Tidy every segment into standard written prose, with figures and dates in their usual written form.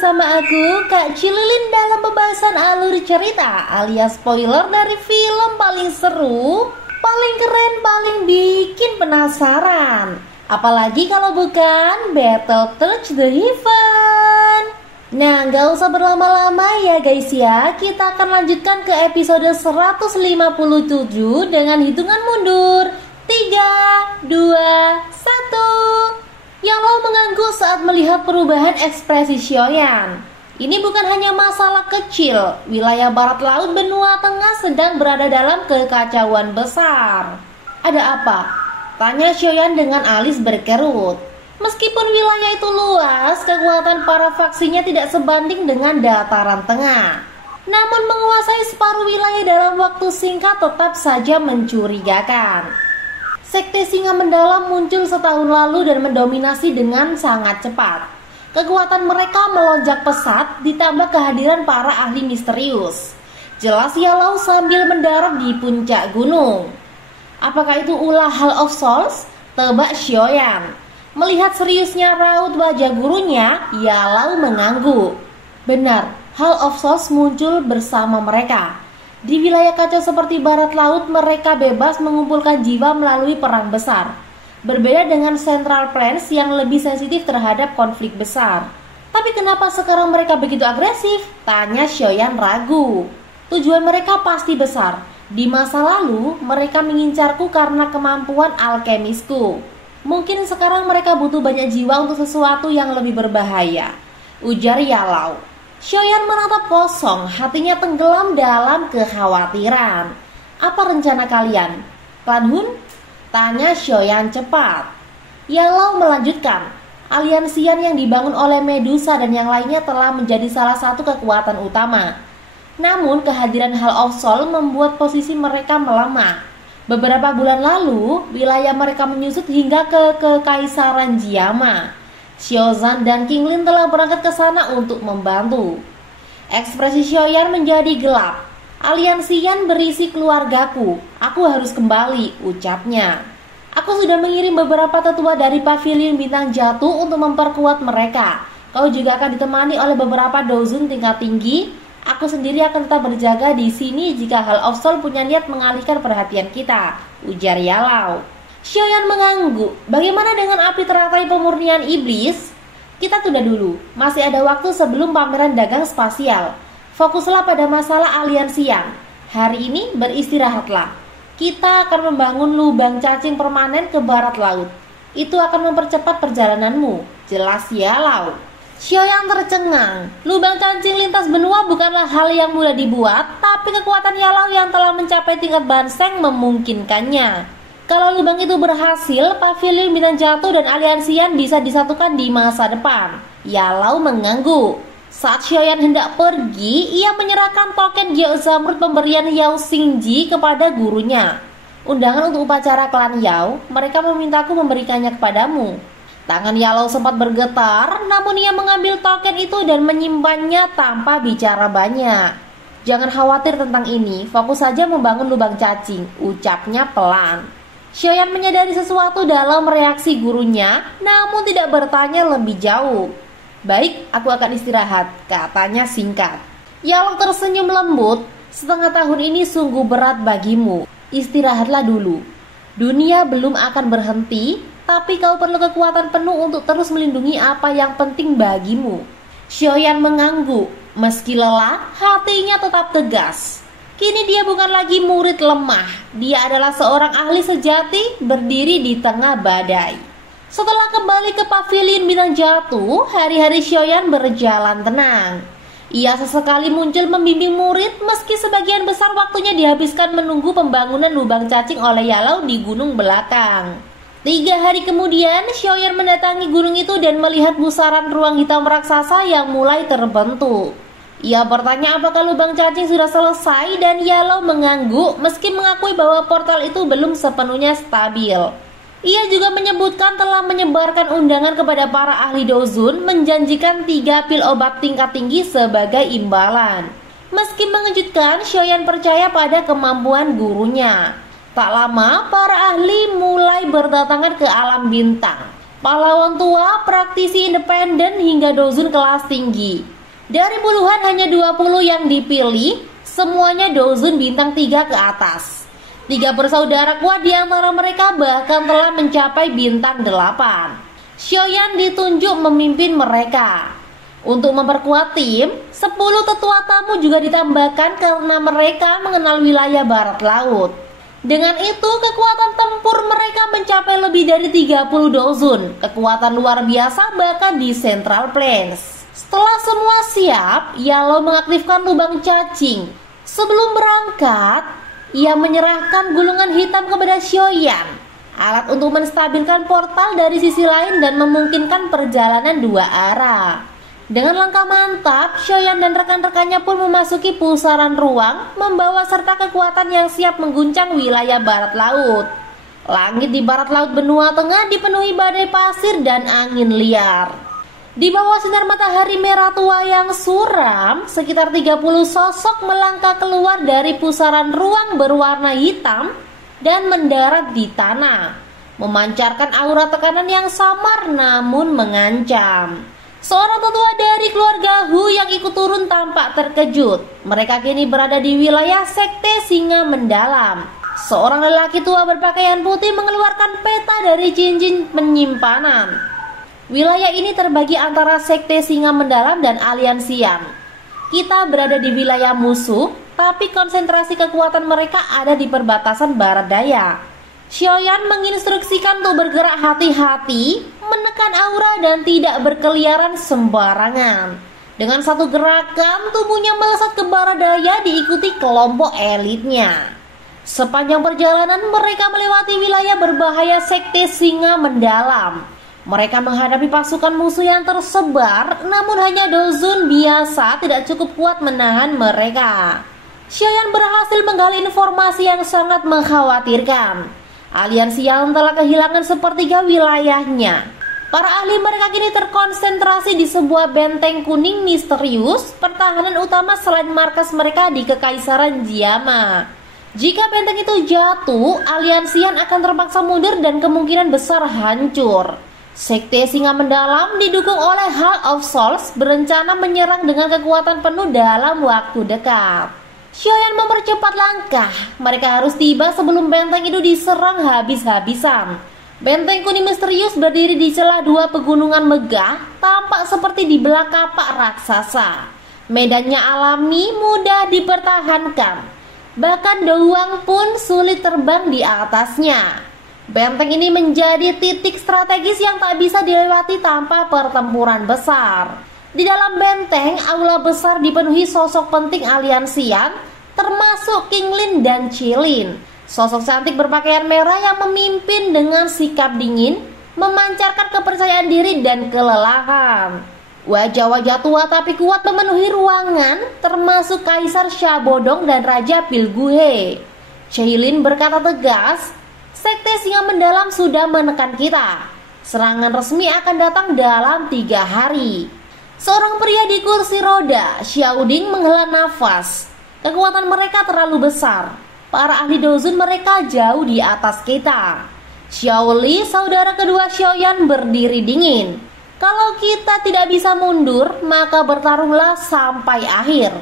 bersama aku, Kak Cililin, dalam pembahasan alur cerita alias spoiler dari film paling seru, paling keren, paling bikin penasaran. Apalagi kalau bukan Battle Touch the Heaven. Nah, gak usah berlama-lama ya guys ya. Kita akan lanjutkan ke episode 157 dengan hitungan mundur 3, 2, 1. Yalo mengangguk saat melihat perubahan ekspresi Xiaoyan. Ini bukan hanya masalah kecil. Wilayah barat laut benua tengah sedang berada dalam kekacauan besar. Ada apa? Tanya Xiaoyan dengan alis berkerut. Meskipun wilayah itu luas, kekuatan para faksinya tidak sebanding dengan dataran tengah. Namun menguasai separuh wilayah dalam waktu singkat tetap saja mencurigakan. Sekte Singa Mendalam muncul setahun lalu dan mendominasi dengan sangat cepat. Kekuatan mereka melonjak pesat ditambah kehadiran para ahli misterius. Jelas Yalo sambil mendarat di puncak gunung. Apakah itu ulah Hall of Souls? Tebak Xiaoyan. Melihat seriusnya raut wajah gurunya, Yalo mengangguk. Benar, Hall of Souls muncul bersama mereka. Di wilayah kacau seperti barat laut, mereka bebas mengumpulkan jiwa melalui perang besar. Berbeda dengan Central Plains yang lebih sensitif terhadap konflik besar. Tapi kenapa sekarang mereka begitu agresif? Tanya Xiaoyan ragu. Tujuan mereka pasti besar. Di masa lalu, mereka mengincarku karena kemampuan alkemisku. Mungkin sekarang mereka butuh banyak jiwa untuk sesuatu yang lebih berbahaya, ujar Yalo. Xiaoyan menatap kosong, hatinya tenggelam dalam kekhawatiran. Apa rencana kalian? Klan Hun? Tanya Xiaoyan cepat. Yalo melanjutkan. Aliansian yang dibangun oleh Medusa dan yang lainnya telah menjadi salah satu kekuatan utama. Namun kehadiran Hall of Soul membuat posisi mereka melemah. Beberapa bulan lalu, wilayah mereka menyusut hingga ke Kekaisaran Jiama. Xiaozan dan King Lin telah berangkat ke sana untuk membantu. Ekspresi Xiaoyan menjadi gelap. Aliansian berisi keluargaku. Aku harus kembali, ucapnya. Aku sudah mengirim beberapa tetua dari pavilion bintang jatuh untuk memperkuat mereka. Kau juga akan ditemani oleh beberapa dozun tingkat tinggi. Aku sendiri akan tetap berjaga di sini jika Hall of Soul punya niat mengalihkan perhatian kita, ujar Yalo. Xiaoyan mengangguk. Bagaimana dengan api teratai pemurnian iblis? Kita tunda dulu. Masih ada waktu sebelum pameran dagang spasial. Fokuslah pada masalah aliansian. Hari ini beristirahatlah. Kita akan membangun lubang cacing permanen ke barat laut. Itu akan mempercepat perjalananmu, jelas Yalo. Xiaoyan tercengang. Lubang cacing lintas benua bukanlah hal yang mudah dibuat, tapi kekuatan Yalo yang telah mencapai tingkat Banseng memungkinkannya. Kalau lubang itu berhasil, pavilion bintang jatuh dan aliansian bisa disatukan di masa depan. Yalo mengangguk. Saat Xiaoyan hendak pergi, ia menyerahkan token Geozamrud pemberian Yao Xingji kepada gurunya. Undangan untuk upacara klan Yao, mereka memintaku memberikannya kepadamu. Tangan Yalo sempat bergetar, namun ia mengambil token itu dan menyimpannya tanpa bicara banyak. Jangan khawatir tentang ini, fokus saja membangun lubang cacing, ucapnya pelan. Xiaoyan menyadari sesuatu dalam reaksi gurunya, namun tidak bertanya lebih jauh. Baik, aku akan istirahat, katanya singkat. Yalo tersenyum lembut. Setengah tahun ini sungguh berat bagimu. Istirahatlah dulu. Dunia belum akan berhenti, tapi kau perlu kekuatan penuh untuk terus melindungi apa yang penting bagimu. Xiaoyan mengangguk. Meski lelah, hatinya tetap tegas. Kini dia bukan lagi murid lemah. Dia adalah seorang ahli sejati berdiri di tengah badai. Setelah kembali ke pavilion bintang jatuh, hari-hari Xiaoyan berjalan tenang. Ia sesekali muncul membimbing murid meski sebagian besar waktunya dihabiskan menunggu pembangunan lubang cacing oleh Yalo di gunung belakang. 3 hari kemudian, Xiaoyan mendatangi gunung itu dan melihat pusaran ruang hitam raksasa yang mulai terbentuk. Ia bertanya apakah lubang cacing sudah selesai dan Yalo mengangguk meski mengakui bahwa portal itu belum sepenuhnya stabil. Ia juga menyebutkan telah menyebarkan undangan kepada para ahli dozun menjanjikan 3 pil obat tingkat tinggi sebagai imbalan. Meski mengejutkan, Xiaoyan percaya pada kemampuan gurunya. Tak lama, para ahli mulai berdatangan ke alam bintang. pahlawan tua, praktisi independen hingga dozun kelas tinggi. Dari puluhan hanya 20 yang dipilih, semuanya dozun bintang 3 ke atas. 3 bersaudara kuat di antara mereka bahkan telah mencapai bintang 8. Xiaoyan ditunjuk memimpin mereka. Untuk memperkuat tim, 10 tetua tamu juga ditambahkan karena mereka mengenal wilayah barat laut. Dengan itu, kekuatan tempur mereka mencapai lebih dari 30 dozun, kekuatan luar biasa bahkan di Central Plains. Setelah semua siap, Yalo mengaktifkan lubang cacing. Sebelum berangkat, ia menyerahkan gulungan hitam kepada Xiaoyan, alat untuk menstabilkan portal dari sisi lain dan memungkinkan perjalanan 2 arah. Dengan langkah mantap, Xiaoyan dan rekan-rekannya pun memasuki pusaran ruang, membawa serta kekuatan yang siap mengguncang wilayah barat laut. Langit di barat laut benua tengah dipenuhi badai pasir dan angin liar. Di bawah sinar matahari merah tua yang suram, sekitar 30 sosok melangkah keluar dari pusaran ruang berwarna hitam dan mendarat di tanah, memancarkan aura tekanan yang samar namun mengancam. Seorang tetua dari keluarga Hu yang ikut turun tampak terkejut. Mereka kini berada di wilayah sekte singa mendalam. Seorang lelaki tua berpakaian putih mengeluarkan peta dari cincin penyimpanan. Wilayah ini terbagi antara sekte singa mendalam dan aliansian. Kita berada di wilayah musuh, tapi konsentrasi kekuatan mereka ada di perbatasan barat daya. Xiaoyan menginstruksikan untuk bergerak hati-hati, menekan aura dan tidak berkeliaran sembarangan. Dengan satu gerakan, tubuhnya melesat ke barat daya diikuti kelompok elitnya. Sepanjang perjalanan mereka melewati wilayah berbahaya sekte singa mendalam. Mereka menghadapi pasukan musuh yang tersebar, namun hanya dozun biasa tidak cukup kuat menahan mereka. Xiaoyan berhasil menggali informasi yang sangat mengkhawatirkan. Aliansian telah kehilangan sepertiga wilayahnya. Para ahli mereka kini terkonsentrasi di sebuah benteng kuning misterius, pertahanan utama selain markas mereka di Kekaisaran Jiama. Jika benteng itu jatuh, Aliansian akan terpaksa mundur dan kemungkinan besar hancur. Sekte Singa Mendalam didukung oleh Hall of Souls berencana menyerang dengan kekuatan penuh dalam waktu dekat. Xiaoyan mempercepat langkah. Mereka harus tiba sebelum benteng itu diserang habis-habisan. Benteng kuning misterius berdiri di celah 2 pegunungan megah, tampak seperti di belah kapak raksasa. Medannya alami, mudah dipertahankan. Bahkan Douang pun sulit terbang di atasnya. Benteng ini menjadi titik strategis yang tak bisa dilewati tanpa pertempuran besar. Di dalam benteng, aula besar dipenuhi sosok penting aliansian, termasuk King Lin dan Qilin. Sosok cantik berpakaian merah yang memimpin dengan sikap dingin, memancarkan kepercayaan diri dan kelelahan. Wajah-wajah tua tapi kuat memenuhi ruangan, termasuk Kaisar Shabodong dan Raja Pilguhe. Qilin berkata tegas, "Sekte Singa Mendalam sudah menekan kita. Serangan resmi akan datang dalam 3 hari." Seorang pria di kursi roda, Xiaoding, menghela nafas. Kekuatan mereka terlalu besar. Para ahli dozun mereka jauh di atas kita. Xiaoli, saudara kedua Xiaoyan, berdiri dingin. Kalau kita tidak bisa mundur, maka bertarunglah sampai akhir.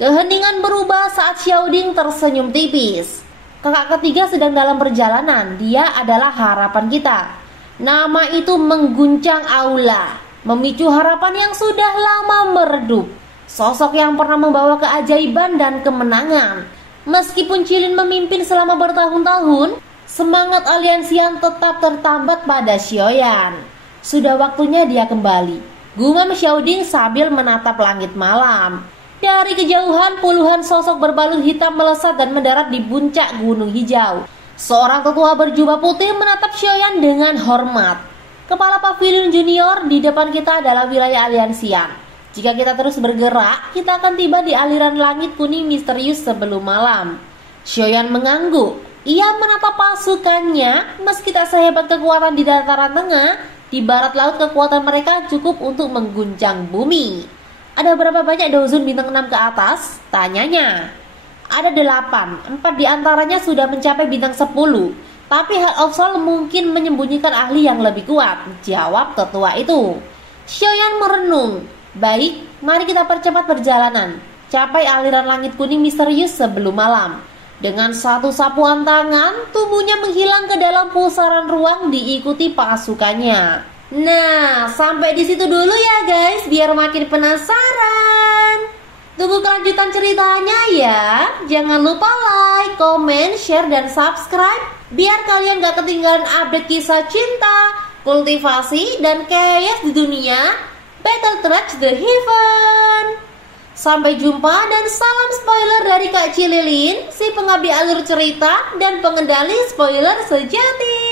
Keheningan berubah saat Xiaoding tersenyum tipis. Kakak ketiga sedang dalam perjalanan. Dia adalah harapan kita. Nama itu mengguncang aula, memicu harapan yang sudah lama meredup. Sosok yang pernah membawa keajaiban dan kemenangan. Meskipun Qilin memimpin selama bertahun-tahun, semangat aliansian tetap tertambat pada Xiaoyan. Sudah waktunya dia kembali, gumam Xiaoding sambil menatap langit malam. Dari kejauhan, puluhan sosok berbalut hitam melesat dan mendarat di puncak gunung hijau. Seorang tetua berjubah putih menatap Xiaoyan dengan hormat. Kepala Pavilion Junior, di depan kita adalah wilayah aliansian. Jika kita terus bergerak, kita akan tiba di aliran langit kuning misterius sebelum malam. Xiaoyan mengangguk. Ia menatap pasukannya. Meski tak sehebat kekuatan di dataran tengah, di barat laut kekuatan mereka cukup untuk mengguncang bumi. Ada berapa banyak dozun bintang 6 ke atas? Tanyanya. Ada 8, 4 diantaranya sudah mencapai bintang 10. Tapi Heart of Soul mungkin menyembunyikan ahli yang lebih kuat, jawab tetua itu. Xiaoyan merenung. Baik, mari kita percepat perjalanan. Capai aliran langit kuning misterius sebelum malam. Dengan satu sapuan tangan, tubuhnya menghilang ke dalam pusaran ruang diikuti pasukannya. Nah, sampai di situ dulu ya guys, biar makin penasaran. Tunggu kelanjutan ceritanya ya. Jangan lupa like, comment, share, dan subscribe biar kalian gak ketinggalan update kisah cinta, kultivasi, dan chaos di dunia Battle Tracks The Heaven. Sampai jumpa dan salam spoiler dari Kak Cililin, si pengabdi alur cerita dan pengendali spoiler sejati.